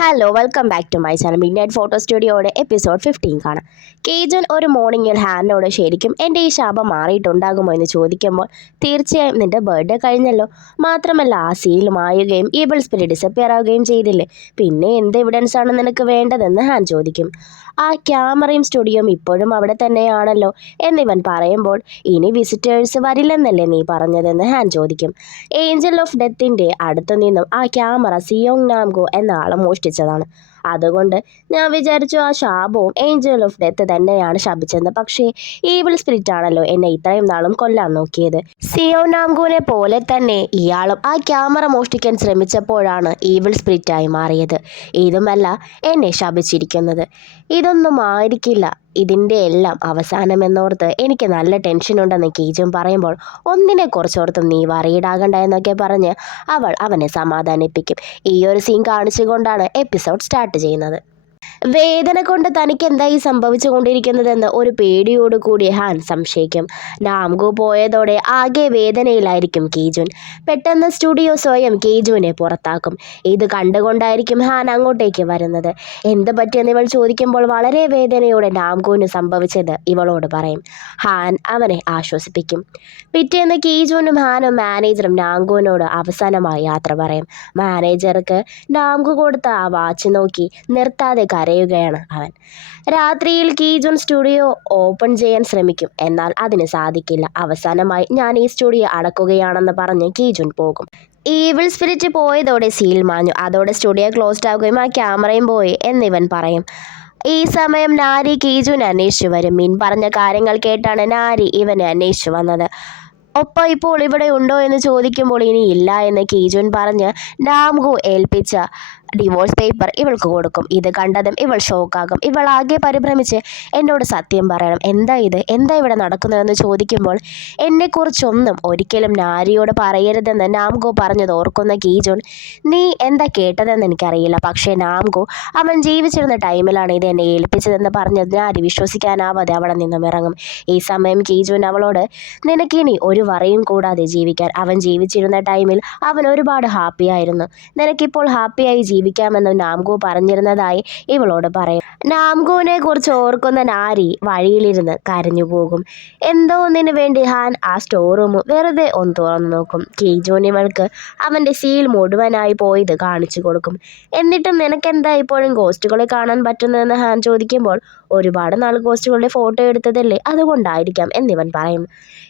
Hello welcome back to my channel midnight photo സ്റ്റുഡിയോയുടെ episode 15 കാണാം. Cajun ഒരു മോർണിംഗിൽ ഹാനോട് ശരിക്കും എൻ്റെ ഈ ശാപം മാറിയിട്ടുണ്ടാകുമോ എന്ന് ചോദിക്കുമ്പോൾ തീർച്ചയായും നിൻ്റെ ബർത്ത്ഡേ കഴിഞ്ഞല്ലോ, മാത്രമല്ല ആ സീൽ മായുകയും ഈബിൾ സ്പിരിറ്റ് ഡിസപ്പിയർ ആവുകയും ചെയ്തില്ലേ, പിന്നെ എന്ത് എവിഡൻസ് ആണ് നിനക്ക് വേണ്ടതെന്ന് ഹാൻ ചോദിക്കും. ആ ക്യാമറയും സ്റ്റുഡിയോയും ഇപ്പോഴും അവിടെ തന്നെയാണല്ലോ എന്നിവൻ പറയുമ്പോൾ ഇനി വിസിറ്റേഴ്സ് വരില്ലെന്നല്ലേ നീ പറഞ്ഞതെന്ന് ഹാൻ ചോദിക്കും. ഏഞ്ചൽ ഓഫ് ഡെത്തിൻ്റെ അടുത്തു നിന്നും ആ ക്യാമറ സിയോങ് നാംഗോ എന്ന ആളെ മോഷ്ടിച്ചതാണ്. അതുകൊണ്ട് ഞാൻ വിചാരിച്ചു ആ ശാപവും ഏഞ്ചൽ ഓഫ് ഡെത്ത് തന്നെയാണ് ശപിച്ചെന്ന്. പക്ഷേ ഈവിൾ സ്പിരിറ്റ് ആണല്ലോ എന്നെ ഇത്രയും നാളും കൊല്ലാൻ നോക്കിയത്. സിയോ നാംഗുവിനെ പോലെ തന്നെ ഇയാളും ആ ക്യാമറ മോഷ്ടിക്കാൻ ശ്രമിച്ചപ്പോഴാണ് ഈവിൾ സ്പിരിറ്റായി മാറിയത്. ഇതുമല്ല എന്നെ ശപിച്ചിരിക്കുന്നത്. ഇതൊന്നും ആയിരിക്കില്ല ഇതിൻ്റെ എല്ലാം അവസാനമെന്നോർത്ത് എനിക്ക് നല്ല ടെൻഷനുണ്ടെന്ന് കീജും പറയുമ്പോൾ ഒന്നിനെ കുറിച്ചോർത്തും നീ വറീഡാകണ്ട എന്നൊക്കെ പറഞ്ഞ് അവനെ സമാധാനിപ്പിക്കും. ഈ ഒരു സീൻ കാണിച്ചുകൊണ്ടാണ് എപ്പിസോഡ് സ്റ്റാർട്ട് ചെയ്യുന്നത്. വേദന കൊണ്ട് തനിക്ക് എന്തായി സംഭവിച്ചു കൊണ്ടിരിക്കുന്നതെന്ന് ഒരു പേടിയോടുകൂടി ഹാൻ സംശയിക്കും. നാംഗു പോയതോടെ ആകെ വേദനയിലായിരിക്കും കീജുൻ. പെട്ടെന്ന് സ്റ്റുഡിയോ സ്വയം കീജുവിനെ പുറത്താക്കും. ഇത് കണ്ടുകൊണ്ടായിരിക്കും ഹാൻ അങ്ങോട്ടേക്ക് വരുന്നത്. എന്ത് പറ്റിയെന്ന് ഇവൾ ചോദിക്കുമ്പോൾ വളരെ വേദനയോടെ നാംഗുവിന് സംഭവിച്ചത് ഇവളോട് പറയും. ഹാൻ അവനെ ആശ്വസിപ്പിക്കും. പിറ്റേന്ന് കീജുനും ഹാനും മാനേജറും നാംഗുവിനോട് അവസാനമായി യാത്ര പറയും. മാനേജർക്ക് നാംഗു കൊടുത്ത ആ വാച്ച് നോക്കി നിർത്താതെ കരയുകയാണ് അവൻ. രാത്രിയിൽ കീജുൻ സ്റ്റുഡിയോ ഓപ്പൺ ചെയ്യാൻ ശ്രമിക്കും. എന്നാൽ അതിന് സാധിക്കില്ല. അവസാനമായി ഞാൻ ഈ സ്റ്റുഡിയോ അടക്കുകയാണെന്ന് പറഞ്ഞ് കീജുൻ പോകും. ഈവിൾ സ്പിരിറ്റ് പോയതോടെ സീൽ മാഞ്ഞു. അതോടെ സ്റ്റുഡിയോ ക്ലോസ്ഡ് ആവുകയും ആ ക്യാമറയും പോയി എന്നിവൻ പറയും. ഈ സമയം നാരി കീജുവിനെ അന്വേഷിച്ചു വരും. മിൻ പറഞ്ഞ കാര്യങ്ങൾ കേട്ടാണ് നാരി ഇവനെ അന്വേഷിച്ചു വന്നത്. ഒപ്പം ഇപ്പോൾ ഇവിടെ ഉണ്ടോ എന്ന് ചോദിക്കുമ്പോൾ ഇനി ഇല്ല എന്ന് കീജുൻ പറഞ്ഞ് നാംഗു ഏൽപ്പിച്ച ഡിവോഴ്സ് പേപ്പർ ഇവൾക്ക് കൊടുക്കും. ഇത് കണ്ടതും ഇവൾ ഷോക്കാകും. ഇവൾ ആകെ പരിഭ്രമിച്ച് എന്നോട് സത്യം പറയണം, എന്താ ഇവിടെ നടക്കുന്നതെന്ന് ചോദിക്കുമ്പോൾ എന്നെക്കുറിച്ചൊന്നും ഒരിക്കലും നാരിയോട് പറയരുതെന്ന് നാംഗു പറഞ്ഞത് ഓർക്കുന്ന കീജുൻ, നീ എന്താ കേട്ടതെന്ന് എനിക്കറിയില്ല, പക്ഷേ നാംഗു അവൻ ജീവിച്ചിരുന്ന ടൈമിലാണ് ഇത് എന്നെ ഏൽപ്പിച്ചതെന്ന് പറഞ്ഞത് നാരി വിശ്വസിക്കാനാവാതെ അവിടെ നിന്നും ഇറങ്ങും. ഈ സമയം കീജുൻ അവളോട്, നിനക്കിനി ഒരു വറയും കൂടാതെ ജീവിക്കാൻ, അവൻ ജീവിച്ചിരുന്ന ടൈമിൽ അവൻ ഒരുപാട് ഹാപ്പിയായിരുന്നു, നിനക്കിപ്പോൾ ഹാപ്പിയായി ജീവിക്കാമെന്ന് നാംഗു പറഞ്ഞിരുന്നതായി ഇവളോട് പറയും. നാംഗുവിനെ കുറിച്ച് ഓർക്കുന്ന നാരി വഴിയിലിരുന്ന് കരഞ്ഞു പോകും. എന്തോ ഒന്നിനു വേണ്ടി ഹാൻ ആ സ്റ്റോർ റൂം വെറുതെ ഒന്ന് തുറന്നു നോക്കും. കീജുൻ ഇവൾക്ക് അവൻ്റെ സീൽ മുഴുവനായി പോയത് കാണിച്ചു കൊടുക്കും. എന്നിട്ടും നിനക്കെന്താ ഇപ്പോഴും ഗോസ്റ്റുകളെ കാണാൻ പറ്റുന്നതെന്ന് ഹാൻ ചോദിക്കുമ്പോൾ ഒരുപാട് നാൾ ഗോസ്റ്റുകളുടെ ഫോട്ടോ എടുത്തതല്ലേ, അതുകൊണ്ടായിരിക്കാം എന്നിവൻ പറയും.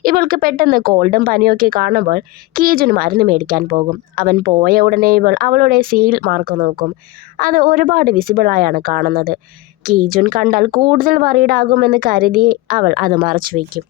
ഇവൾക്ക് പെട്ടെന്ന് കോൾഡും പനിയൊക്കെ കാണുമ്പോൾ കീജുൻ മരുന്ന് മേടിക്കാൻ പോകും. അവൻ പോയ ഉടനെ ഇവൾ അവളുടെ സീൽ മാർക്ക് നോക്കും. അത് ഒരുപാട് വിസിബിളായാണ് കാണുന്നത്. കീജുൻ കണ്ടാൽ കൂടുതൽ വറീഡാകുമെന്ന് കരുതി അവൾ അത് മറച്ചു വയ്ക്കും.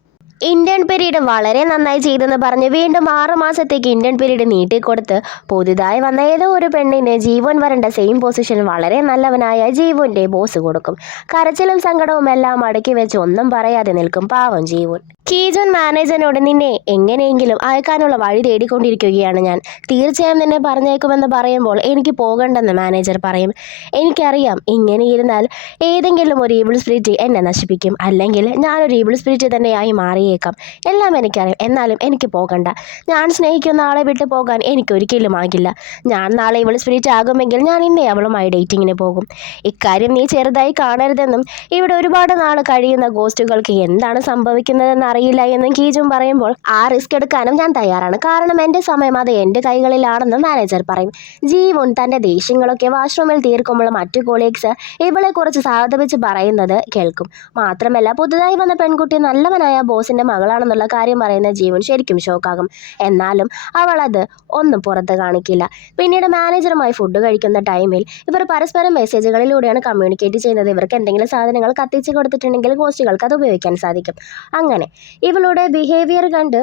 ഇന്ത്യൻ പീരീഡ് വളരെ നന്നായി ചെയ്തെന്ന് പറഞ്ഞ് വീണ്ടും 6 മാസത്തേക്ക് ഇന്ത്യൻ പീരീഡ് നീട്ടിക്കൊടുത്ത് പുതുതായി വന്ന ഏതോ ഒരു പെണ്ണിന് ജീവൻ വരേണ്ട സെയിം പൊസിഷൻ വളരെ നല്ലവനായ ജീവൻ്റെ ബോസ് കൊടുക്കും. കരച്ചിലും സങ്കടവും എല്ലാം അടക്കി വെച്ച് ഒന്നും പറയാതെ നിൽക്കും പാവം ജീവൻ. കീജുൻ മാനേജറിനോട്, നിന്നെ എങ്ങനെയെങ്കിലും അയക്കാനുള്ള വഴി തേടിക്കൊണ്ടിരിക്കുകയാണ് ഞാൻ, തീർച്ചയായും നിന്നെ പറഞ്ഞേക്കുമെന്ന് പറയുമ്പോൾ എനിക്ക് പോകണ്ടെന്ന് മാനേജർ പറയും. എനിക്കറിയാം ഇങ്ങനെ ഇരുന്നാൽ ഏതെങ്കിലും ഒരു ഈവിൾ സ്പിരിറ്റ് എന്നെ നശിപ്പിക്കും, അല്ലെങ്കിൽ ഞാനൊരു ഈവിൾ സ്പിരിറ്റ് തന്നെയായി മാറിയേക്കാം, എല്ലാം എനിക്കറിയാം, എന്നാലും എനിക്ക് പോകണ്ട. ഞാൻ സ്നേഹിക്കുന്ന ആളെ വിട്ടു പോകാൻ എനിക്കൊരിക്കലും ആകില്ല. ഞാൻ നാളെ ഈവിൾ സ്പിരിറ്റ് ആകുമെങ്കിൽ ഞാൻ ഇന്നേ അവളുമായി ഡേറ്റിങ്ങിന് പോകും. ഇക്കാര്യം നീ ചെറുതായി കാണരുതെന്നും ഇവിടെ ഒരുപാട് നാൾ കഴിയുന്ന ഗോസ്റ്റുകൾക്ക് എന്താണ് സംഭവിക്കുന്നതെന്ന് അറിയില്ല എന്നും കീജുൻ പറയുമ്പോൾ ആ റിസ്ക് എടുക്കാനും ഞാൻ തയ്യാറാണ്, കാരണം എൻ്റെ സമയം അത് എൻ്റെ കൈകളിലാണെന്നും മാനേജർ പറയും. ജീവൻ തൻ്റെ ദേഷ്യങ്ങളൊക്കെ വാഷ്റൂമിൽ തീർക്കുമ്പോൾ മറ്റു കൊളീഗ്സ് ഇവളെക്കുറിച്ച് സാധപിച്ച് പറയുന്നത് കേൾക്കും. മാത്രമല്ല പുതുതായി വന്ന പെൺകുട്ടി നല്ലവനായ ബോസിൻ്റെ മകളാണെന്നുള്ള കാര്യം പറയുന്ന ജീവൻ ശരിക്കും ഷോക്കാകും. എന്നാലും അവൾ അത് ഒന്നും പുറത്ത് കാണിക്കില്ല. പിന്നീട് മാനേജറുമായി ഫുഡ് കഴിക്കുന്ന ടൈമിൽ ഇവർ പരസ്പരം മെസ്സേജുകളിലൂടെയാണ് കമ്മ്യൂണിക്കേറ്റ് ചെയ്യുന്നത്. ഇവർക്ക് എന്തെങ്കിലും സാധനങ്ങൾ കത്തിച്ച് കൊടുത്തിട്ടുണ്ടെങ്കിൽ ഗോസ്റ്റുകൾക്ക് അത് ഉപയോഗിക്കാൻ സാധിക്കും. അങ്ങനെ ഇവളുടെ ബിഹേവിയർ കണ്ട്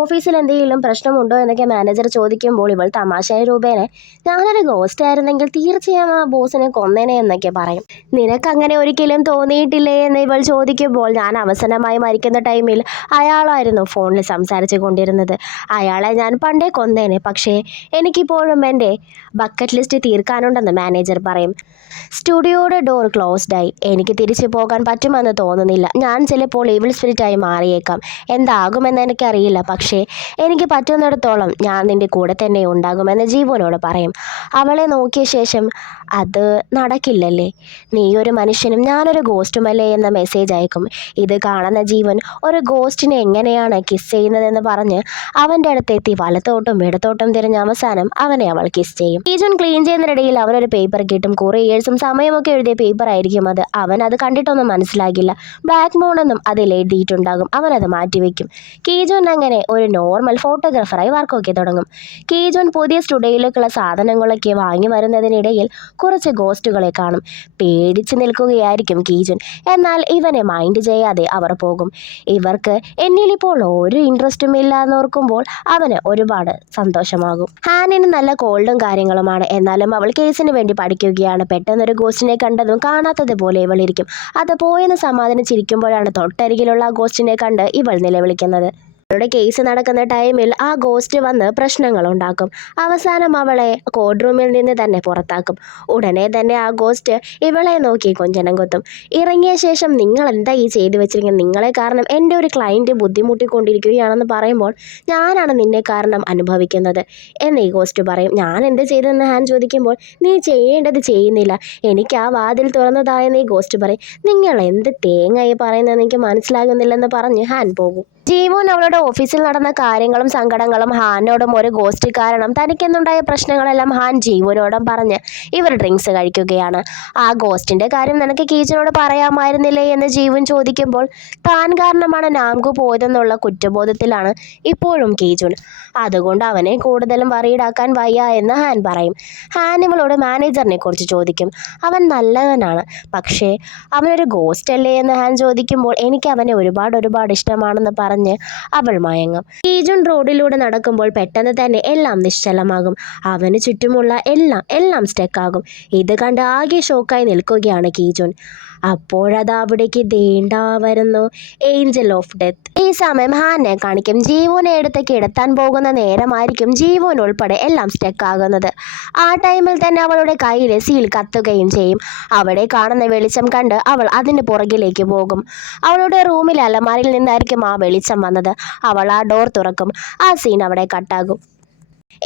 ഓഫീസിൽ എന്തെങ്കിലും പ്രശ്നമുണ്ടോ എന്നൊക്കെ മാനേജർ ചോദിക്കുമ്പോൾ ഇവൾ തമാശയായ രൂപേണ, ഞാനൊരു ഗോസ്റ്റ് ആയിരുന്നെങ്കിൽ തീർച്ചയായും ആ ബോസിനെ കൊന്നേനെ എന്നൊക്കെ പറയും. നിനക്കങ്ങനെ ഒരിക്കലും തോന്നിയിട്ടില്ലേ എന്ന് ഇവൾ ചോദിക്കുമ്പോൾ, ഞാൻ അവസാനമായി മരിക്കുന്ന ടൈമിൽ അയാളായിരുന്നു ഫോണിൽ സംസാരിച്ചു കൊണ്ടിരുന്നത്, അയാളെ ഞാൻ പണ്ടേ കൊന്നേനെ, പക്ഷേ എനിക്കിപ്പോഴും എൻ്റെ ബക്കറ്റ് ലിസ്റ്റ് തീർക്കാനുണ്ടെന്ന് മാനേജർ പറയും. സ്റ്റുഡിയോയുടെ ഡോർ ക്ലോസ്ഡായി. എനിക്ക് തിരിച്ചു പോകാൻ പറ്റുമെന്ന് തോന്നുന്നില്ല. ഞാൻ ചിലപ്പോൾ ഈവിൾ സ്പിരിറ്റായി മാറിയേക്കാം. എന്താകുമെന്ന് എനിക്കറിയില്ല, പക്ഷേ എനിക്ക് പറ്റുന്നിടത്തോളം ഞാൻ നിൻ്റെ കൂടെ തന്നെ ഉണ്ടാകുമെന്ന് ജീവനോട് പറയും. അവളെ നോക്കിയ ശേഷം അത് നടക്കില്ലല്ലേ? നീയൊരു മനുഷ്യനും ഞാനൊരു ഗോസ്റ്റുമല്ലേ എന്ന മെസ്സേജ് അയക്കും. ഇത് കാണുന്ന ജീവൻ ഒരു ഗോസ്റ്റിനെ എങ്ങനെയാണ് കിസ് ചെയ്യുന്നതെന്ന് പറഞ്ഞ് അവൻ്റെ അടുത്തെത്തി വലത്തോട്ടും ഇടത്തോട്ടും തിരിഞ്ഞ് അവസാനം അവനെ അവൾ കിസ് ചെയ്യും. ഈജുൻ ക്ലീൻ ചെയ്യുന്നതിനിടയിൽ അവനൊരു പേപ്പർ കിട്ടും. കുറേ ഇയേഴ്സും സമയമൊക്കെ എഴുതിയ പേപ്പർ ആയിരിക്കും അത്. അവൻ അത് കണ്ടിട്ടൊന്നും മനസ്സിലാകില്ല. ബ്ലാക്ക് മൂൺ എന്നും അതിൽ എഴുതിയിട്ടുണ്ടാകും. അവനത് മാറ്റിവെക്കും. കീജുൻ അങ്ങനെ ഒരു നോർമൽ ഫോട്ടോഗ്രാഫറായി വർക്കൊക്കെ തുടങ്ങും. കീജുൻ പുതിയ സ്റ്റുഡിയോയിലേക്കുള്ള സാധനങ്ങളൊക്കെ വാങ്ങി വരുന്നതിനിടയിൽ കുറച്ച് ഗോസ്റ്റുകളെ കാണും. പേടിച്ച് നിൽക്കുകയായിരിക്കും കീജുൻ. എന്നാൽ ഇവനെ മൈൻഡ് ചെയ്യാതെ അവർ പോകും. ഇവർക്ക് എന്നിലിപ്പോൾ ഒരു ഇൻട്രസ്റ്റും ഇല്ല എന്നോർക്കുമ്പോൾ അവന് ഒരുപാട് സന്തോഷമാകും. ഹാനിന് നല്ല കോൾഡും കാര്യങ്ങളുമാണ്. എന്നാലും അവൾ കേസിന് വേണ്ടി പഠിക്കുകയാണ്. പെട്ടെന്നൊരു ഗോസ്റ്റിനെ കണ്ടതും കാണാത്തതുപോലെ ഇവളിരിക്കും. അത് പോയെന്ന് സമാധാനിച്ചിരിക്കുമ്പോഴാണ് തൊട്ടരികിലുള്ള ആ ഗോസ്റ്റിനെ കണ്ട് ഇവൾ നിലവിളിക്കുന്നത്. അവളുടെ കേസ് നടക്കുന്ന ടൈമിൽ ആ ഗോസ്റ്റ് വന്ന് പ്രശ്നങ്ങൾ ഉണ്ടാക്കും. അവസാനം അവളെ കോർട്ട് റൂമിൽ നിന്ന് തന്നെ പുറത്താക്കും. ഉടനെ തന്നെ ആ ഗോസ്റ്റ് ഇവളെ നോക്കി കൊഞ്ചനം കൊത്തും. ഇറങ്ങിയ ശേഷം നിങ്ങൾ എന്താ ഈ ചെയ്തു വെച്ചിരിക്കുന്നത്? നിങ്ങളെ കാരണം എൻ്റെ ഒരു ക്ലയൻറ്റ് ബുദ്ധിമുട്ടിക്കൊണ്ടിരിക്കുകയാണെന്ന് പറയുമ്പോൾ ഞാനാണ് നിന്നെ കാരണം അനുഭവിക്കുന്നത് എന്ന് ഈ ഗോസ്റ്റ് പറയും. ഞാൻ എന്ത് ചെയ്തെന്ന് ഹാൻ ചോദിക്കുമ്പോൾ നീ ചെയ്യേണ്ടത് ചെയ്യുന്നില്ല, എനിക്ക് ആ വാതിൽ തുറന്നതായെന്ന് ഈ ഗോസ്റ്റ് പറയും. നിങ്ങൾ എന്ത് തേങ്ങയായി പറയുന്നതെന്ന് എനിക്ക് മനസ്സിലാകുന്നില്ലെന്ന് പറഞ്ഞ് ഹാൻ പോകും. ജീവൻ അവളുടെ ഓഫീസിൽ നടന്ന കാര്യങ്ങളും സങ്കടങ്ങളും ഹാനോടും ഒരു ഗോസ്റ്റ് കാരണം തനിക്കെന്നുണ്ടായ പ്രശ്നങ്ങളെല്ലാം ഹാൻ ജീവനോടും പറഞ്ഞ് ഇവർ ഡ്രിങ്ക്സ് കഴിക്കുകയാണ്. ആ ഗോസ്റ്റിൻ്റെ കാര്യം നിനക്ക് കീച്ചനോട് പറയാമായിരുന്നില്ലേ എന്ന് ജീവൻ ചോദിക്കുമ്പോൾ താൻ കാരണമാണ് നാംകു പോയതെന്നുള്ള കുറ്റബോധത്തിലാണ് ഇപ്പോഴും കീജുൻ. അതുകൊണ്ട് അവനെ കൂടുതലും വറീഡാക്കാൻ വയ്യ എന്ന് ഹാൻ പറയും. ഹാൻ ഇവളോട് മാനേജറിനെ കുറിച്ച് ചോദിക്കും. അവൻ നല്ലവനാണ്, പക്ഷേ അവനൊരു ഗോസ്റ്റ് അല്ലേ എന്ന് ഹാൻ ചോദിക്കുമ്പോൾ എനിക്ക് അവനെ ഒരുപാട് ഇഷ്ടമാണെന്ന് പറഞ്ഞ് അവൾ മയങ്ങും. കീജുൻ റോഡിലൂടെ നടക്കുമ്പോൾ പെട്ടെന്ന് തന്നെ എല്ലാം നിശ്ചലമാകും. അവന് ചുറ്റുമുള്ള എല്ലാം സ്റ്റക്കാകും. ഇത് കണ്ട് ആകെ ഷോക്കായി നിൽക്കുകയാണ് കീജുൻ. അപ്പോഴതാ അവിടേക്ക് ദേണ്ടാ വരുന്നു ഏഞ്ചൽ ഓഫ് ഡെത്ത്. ഈ സമയം ഹാനെ കാണിക്കും. ജീവനെ എടുത്ത് കിടത്താൻ പോകുന്ന നേരമായിരിക്കും ജീവൻ ഉൾപ്പെടെ എല്ലാം സ്റ്റക്കാകുന്നത്. ആ ടൈമിൽ തന്നെ അവളുടെ കയ്യിൽ സീൽ കത്തുകയും ചെയ്യും. അവിടെ കാണുന്ന വെളിച്ചം കണ്ട് അവൾ അതിന് പുറകിലേക്ക് പോകും. അവളുടെ റൂമിലെ അലമാരിൽ നിന്നായിരിക്കും ആ വെളിച്ചം വന്നത്. അവൾ ആ ഡോർ തുറക്കും. ആ സീൻ അവിടെ കട്ടാകും.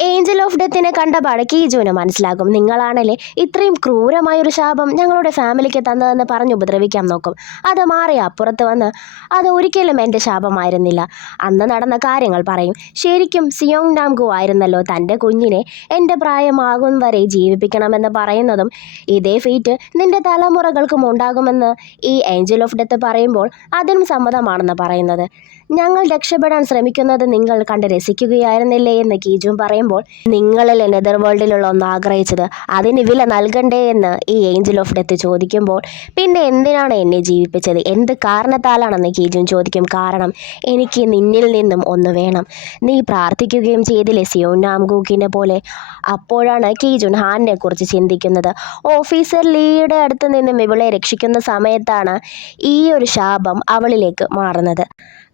ഏഞ്ചൽ ഓഫ് ഡെത്തിനെ കണ്ടപാട് കീജുവിന് മനസ്സിലാകും. നിങ്ങളാണല്ലേ ഇത്രയും ക്രൂരമായൊരു ശാപം ഞങ്ങളുടെ ഫാമിലിക്ക് തന്നതെന്ന് പറഞ്ഞ് ഉപദ്രവിക്കാൻ നോക്കും. അത് മാറി അപ്പുറത്ത് വന്ന് അത് ഒരിക്കലും എൻ്റെ ശാപമായിരുന്നില്ല, അന്ന് നടന്ന കാര്യങ്ങൾ പറയും. ശരിക്കും സിയോങ് നാംഗു ആയിരുന്നല്ലോ തൻ്റെ കുഞ്ഞിനെ എൻ്റെ പ്രായമാകും വരെ ജീവിപ്പിക്കണമെന്ന് പറയുന്നതും ഇതേ ഫീറ്റ് നിൻ്റെ തലമുറകൾക്കും ഉണ്ടാകുമെന്ന് ഈ ഏഞ്ചൽ ഓഫ് ഡെത്ത് പറയുമ്പോൾ അതിനും സമ്മതമാണെന്ന് പറയുന്നത്. ഞങ്ങൾ രക്ഷപ്പെടാൻ ശ്രമിക്കുന്നത് നിങ്ങൾ കണ്ട് രസിക്കുകയായിരുന്നില്ലേ എന്ന് കീജുൻ പറയുമ്പോൾ നിങ്ങളല്ലേ നെതർ വേൾഡിലുള്ള ഒന്ന് ആഗ്രഹിച്ചത്, അതിന് വില നൽകണ്ടേ എന്ന് ഈ ഏഞ്ചൽ ഓഫ് ഡെത്ത് ചോദിക്കുമ്പോൾ പിന്നെ എന്തിനാണ് എന്നെ ജീവിപ്പിച്ചത്, എന്ത് കാരണത്താലാണെന്ന് കീജുൻ ചോദിക്കും. കാരണം എനിക്ക് നിന്നിൽ നിന്നും ഒന്ന് വേണം, നീ പ്രാർത്ഥിക്കുകയും ചെയ്തില്ലേ സിയോങ് നാംഗുക്കിനെ പോലെ. അപ്പോഴാണ് കീജുൻ ഹാനിനെ കുറിച്ച് ചിന്തിക്കുന്നത്. ഓഫീസർ ലീയുടെ അടുത്ത് നിന്നും ഇവളെ രക്ഷിക്കുന്ന സമയത്താണ് ഈ ഒരു ശാപം അവളിലേക്ക് മാറുന്നത്.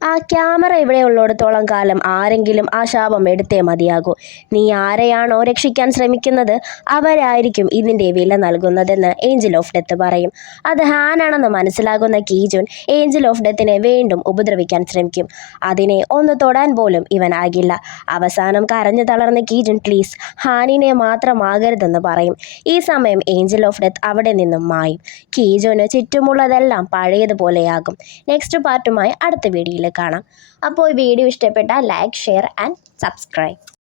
ആ ക്യാമറ ഇവിടെ ഉള്ളിടത്തോളം കാലം ആരെങ്കിലും ആ ശാപം എടുത്തേ മതിയാകൂ. നീ ആരെയാണോ രക്ഷിക്കാൻ ശ്രമിക്കുന്നത് അവരായിരിക്കും ഇതിൻ്റെ വില നൽകുന്നതെന്ന് ഏഞ്ചൽ ഓഫ് ഡെത്ത് പറയും. അത് ഹാനാണെന്ന് മനസ്സിലാകുന്ന കീജുൻ ഏഞ്ചൽ ഓഫ് ഡെത്തിനെ വീണ്ടും ഉപദ്രവിക്കാൻ ശ്രമിക്കും. അതിനെ ഒന്ന് തൊടാൻ പോലും ഇവനാകില്ല. അവസാനം കരഞ്ഞു തളർന്ന കീജുൻ പ്ലീസ് ഹാനിനെ മാത്രമാകരുതെന്ന് പറയും. ഈ സമയം ഏഞ്ചൽ ഓഫ് ഡെത്ത് അവിടെ നിന്നും മായും. കീജുന് ചുറ്റുമുള്ളതെല്ലാം പഴയതുപോലെയാകും. നെക്സ്റ്റ് പാർട്ടുമായി അടുത്ത വീഡിയോയിൽ കാണാം. അപ്പോൾ ഈ വീഡിയോ ഇഷ്ടപ്പെട്ടാൽ ലൈക്ക്, ഷെയർ ആൻഡ് സബ്സ്ക്രൈബ്.